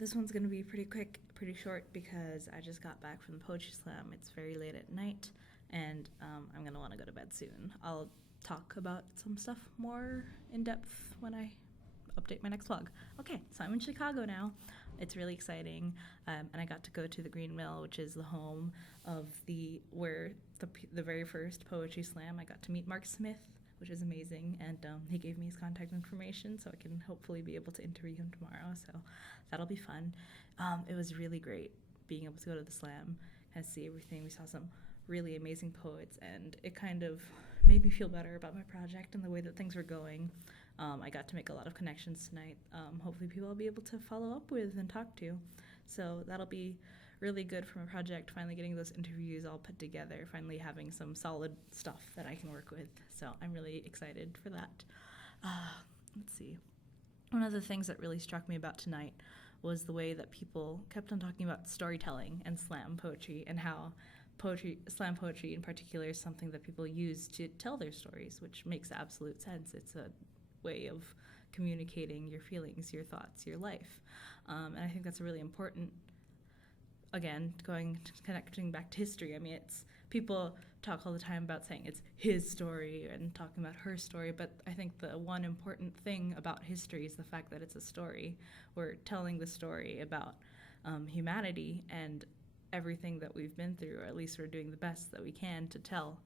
this one's going to be pretty quick, pretty short, because I just got back from the Poetry Slam. It's very late at night, and I'm going to want to go to bed soon. I'll talk about some stuff more in depth when I update my next vlog. Okay, so I'm in Chicago now. It's really exciting, and I got to go to the Green Mill, which is the home of the very first Poetry Slam. I got to meet Mark Smith, which is amazing, and he gave me his contact information, so I can hopefully be able to interview him tomorrow, so that'll be fun. It was really great being able to go to the Slam and see everything. We saw some really amazing poets, and it kind of made me feel better about my project and the way that things were going. I got to make a lot of connections tonight. Hopefully people I'll be able to follow up with and talk to, so that'll be really good for my project, finally getting those interviews all put together, finally having some solid stuff that I can work with. So I'm really excited for that. Let's see. One of the things that really struck me about tonight was the way that people kept on talking about storytelling and slam poetry, and how slam poetry in particular is something that people use to tell their stories, which makes absolute sense. It's a way of communicating your feelings, your thoughts, your life. And I think that's a really important, again, connecting back to history. I mean, it's people talk all the time about saying it's his story and talking about her story, but I think the one important thing about history is the fact that it's a story. We're telling the story about humanity and everything that we've been through, or at least we're doing the best that we can to tell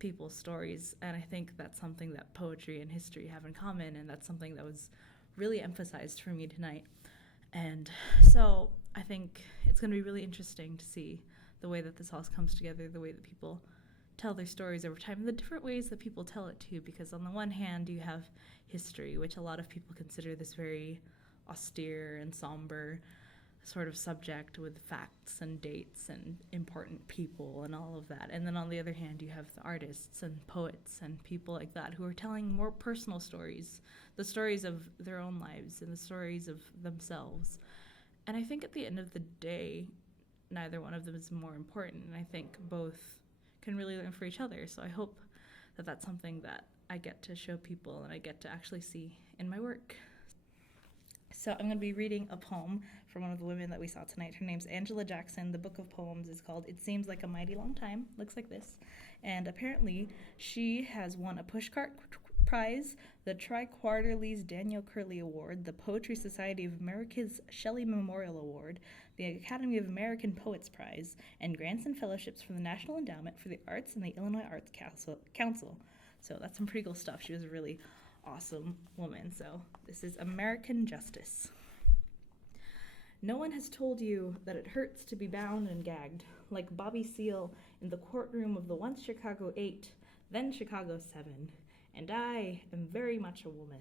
people's stories. And I think that's something that poetry and history have in common, and that's something that was really emphasized for me tonight. And so I think it's going to be really interesting to see the way that this all comes together, the way that people tell their stories over time, and the different ways that people tell it too, because on the one hand you have history, which a lot of people consider this very austere and somber sort of subject with facts and dates and important people and all of that. And then on the other hand, you have the artists and poets and people like that who are telling more personal stories, the stories of their own lives and the stories of themselves. And I think at the end of the day, neither one of them is more important, and I think both can really learn for each other. So I hope that that's something that I get to show people and I get to actually see in my work. So I'm going to be reading a poem from one of the women that we saw tonight. Her name's Angela Jackson. The book of poems is called It Seems Like a Mighty Long Time. Looks like this. And apparently she has won a pushcart prize, the Tri-Quarterly's Daniel Curley Award, the Poetry Society of America's Shelley Memorial Award, the Academy of American Poets Prize, and grants and fellowships from the National Endowment for the Arts and the Illinois Arts Council. So that's some pretty cool stuff. She was a really awesome woman. So this is American Justice. No one has told you that it hurts to be bound and gagged, like Bobby Seale in the courtroom of the once Chicago 8, then Chicago 7. And I am very much a woman.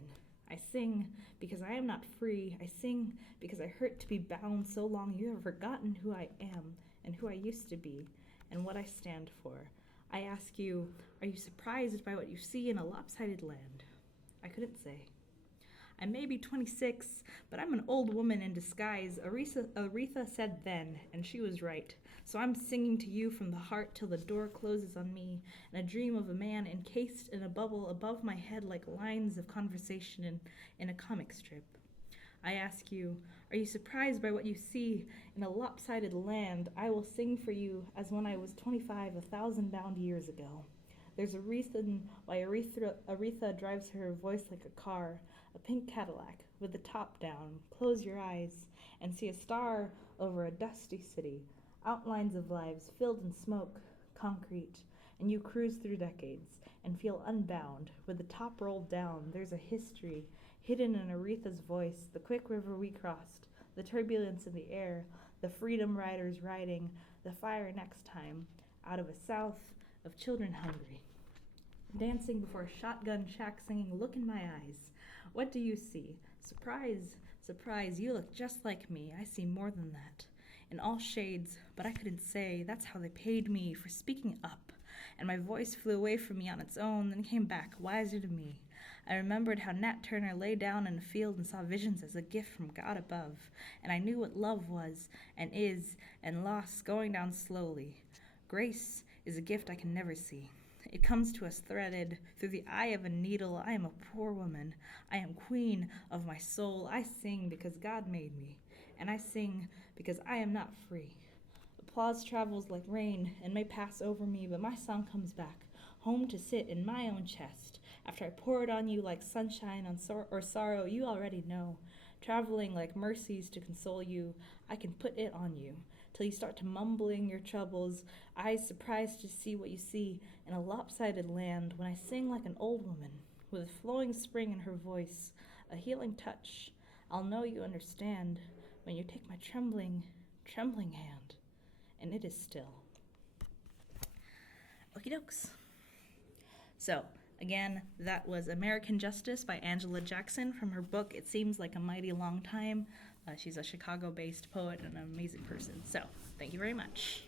I sing because I am not free. I sing because I hurt to be bound so long you have forgotten who I am and who I used to be and what I stand for. I ask you, are you surprised by what you see in a lopsided land? I couldn't say. I may be 26, but I'm an old woman in disguise, Aretha said then, and she was right. So I'm singing to you from the heart till the door closes on me, and a dream of a man encased in a bubble above my head like lines of conversation in a comic strip. I ask you, are you surprised by what you see in a lopsided land? I will sing for you as when I was 25 1,000 bound years ago. There's a reason why Aretha drives her voice like a car, a pink Cadillac with the top down. Close your eyes and see a star over a dusty city, outlines of lives filled in smoke, concrete, and you cruise through decades and feel unbound. With the top rolled down, there's a history hidden in Aretha's voice, the quick river we crossed, the turbulence in the air, the freedom riders riding, the fire next time, out of a south of children hungry. Dancing before a shotgun shack singing, look in my eyes. What do you see? Surprise, surprise, you look just like me. I see more than that. In all shades, but I couldn't say. That's how they paid me for speaking up. And my voice flew away from me on its own, then came back, wiser to me. I remembered how Nat Turner lay down in a field and saw visions as a gift from God above. And I knew what love was, and is, and loss going down slowly. Grace is a gift I can never see. It comes to us threaded through the eye of a needle. I am a poor woman. I am queen of my soul. I sing because God made me. and I sing because I am not free. Applause travels like rain and may pass over me, but my song comes back, home to sit in my own chest. After I pour it on you like sunshine on or sorrow you already know, traveling like mercies to console you, I can put it on you, till you start to mumbling your troubles, eyes surprised to see what you see in a lopsided land, when I sing like an old woman, with a flowing spring in her voice, a healing touch. I'll know you understand when you take my trembling, trembling hand, and it is still. Okie dokes. So, again, that was American Justice by Angela Jackson from her book It Seems Like a Mighty Long Time. She's a Chicago-based poet and an amazing person. So, thank you very much.